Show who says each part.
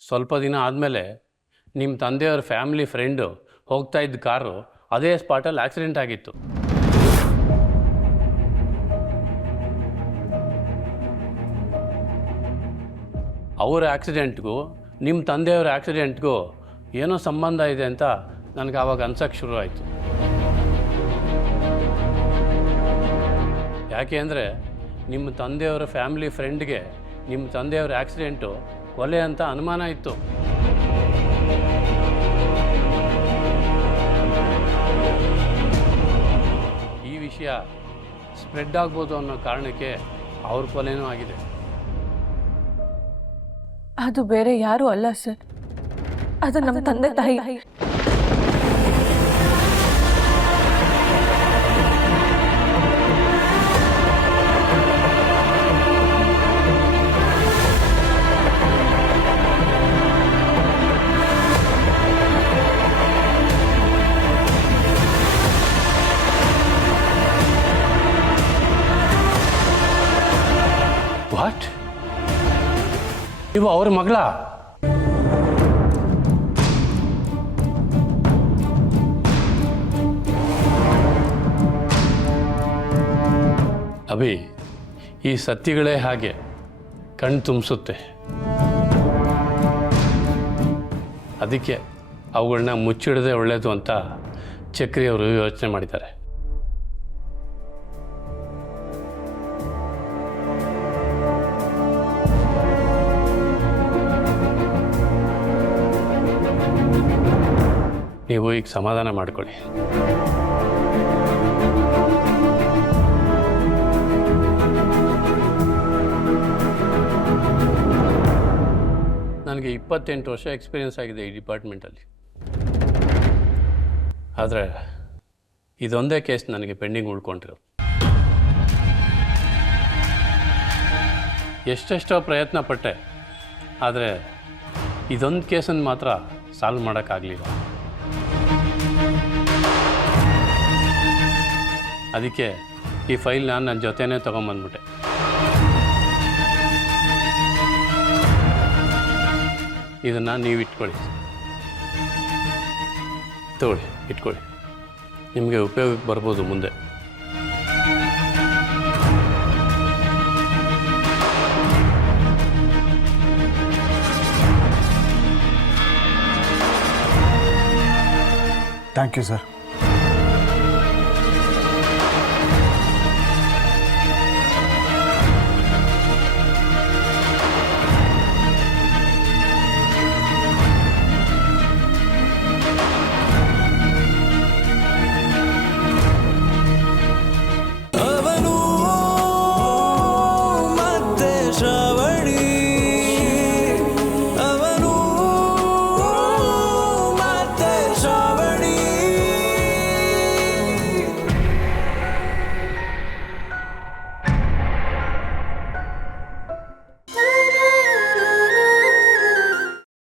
Speaker 1: ಸ್ವಲ್ಪ ದಿನ ಆದಮೇಲೆ ನಿಮ್ಮ ತಂದೆಯವ್ರ ಫ್ಯಾಮಿಲಿ ಫ್ರೆಂಡು ಹೋಗ್ತಾ ಇದ್ದ ಕಾರು ಅದೇ ಸ್ಪಾಟಲ್ಲಿ ಆಕ್ಸಿಡೆಂಟ್ ಆಗಿತ್ತು. ಅವರ ಆಕ್ಸಿಡೆಂಟ್ಗೂ ನಿಮ್ಮ ತಂದೆಯವ್ರ ಆಕ್ಸಿಡೆಂಟ್ಗೂ ಏನೋ ಸಂಬಂಧ ಇದೆ ಅಂತ ನನಗೆ ಆವಾಗ ಅನ್ಸಕ್ಕೆ ಶುರು ಆಯಿತು. ಯಾಕೆ ಅಂದರೆ ನಿಮ್ಮ ತಂದೆಯವರ ಫ್ಯಾಮಿಲಿ ಫ್ರೆಂಡ್ಗೆ ನಿಮ್ಮ ತಂದೆಯವರ ಆಕ್ಸಿಡೆಂಟು ಕೊಲೆ ಅಂತ ಅನುಮಾನ ಇತ್ತು. ಈ ವಿಷಯ ಸ್ಪ್ರೆಡ್ ಆಗ್ಬೋದು ಅನ್ನೋ ಕಾರಣಕ್ಕೆ ಅವ್ರ ಕೊಲೆನೂ ಆಗಿದೆ.
Speaker 2: ಅದು ಬೇರೆ ಯಾರು ಅಲ್ಲ ಸರ್. ಅದು ನಮ್ಮ ತಂದೆ ತಾಯಿ.
Speaker 1: ನೀವು ಅವ್ರ ಮಗಳ. ಅಭಿ, ಈ ಸತ್ಯಗಳೇ ಹಾಗೆ ಕಣ್ಣು ತುಂಬಿಸುತ್ತೆ. ಅದಕ್ಕೆ ಅವುಗಳನ್ನ ಮುಚ್ಚಿಡದೆ ಒಳ್ಳೆಯದು ಅಂತ ಚಕ್ರಿಯವರು ಯೋಚನೆ ಮಾಡಿದ್ದಾರೆ. ನೀವು ಈಗ ಸಮಾಧಾನ ಮಾಡ್ಕೊಳ್ಳಿ. ನನಗೆ ಇಪ್ಪತ್ತೆಂಟು ವರ್ಷ ಎಕ್ಸ್ಪೀರಿಯನ್ಸ್ ಆಗಿದೆ ಈ ಡಿಪಾರ್ಟ್ಮೆಂಟಲ್ಲಿ ಆದರೆ ಇದೊಂದೇ ಕೇಸ್ ನನಗೆ ಪೆಂಡಿಂಗ್ ಉಳ್ಕೊಂಡಿರೋ ಎಷ್ಟೆಷ್ಟೋ ಪ್ರಯತ್ನ ಪಟ್ಟೆ, ಆದರೆ ಇದೊಂದು ಕೇಸನ್ನು ಮಾತ್ರ ಸಾಲ್ವ್ ಮಾಡೋಕ್ಕಾಗಲಿಲ್ಲ. ಅದಕ್ಕೆ ಈ ಫೈಲ್ ನಾನು ನನ್ನ ಜೊತೆನೇ ತೊಗೊಂಬಂದ್ಬಿಟ್ಟೆ. ಇದನ್ನು ನೀವು ಇಟ್ಕೊಳ್ಳಿ ತಗೊಳ್ಳಿ, ಇಟ್ಕೊಳ್ಳಿ. ನಿಮಗೆ ಉಪಯೋಗಕ್ಕೆ ಬರ್ಬೋದು ಮುಂದೆ.
Speaker 3: Thank you sir treasure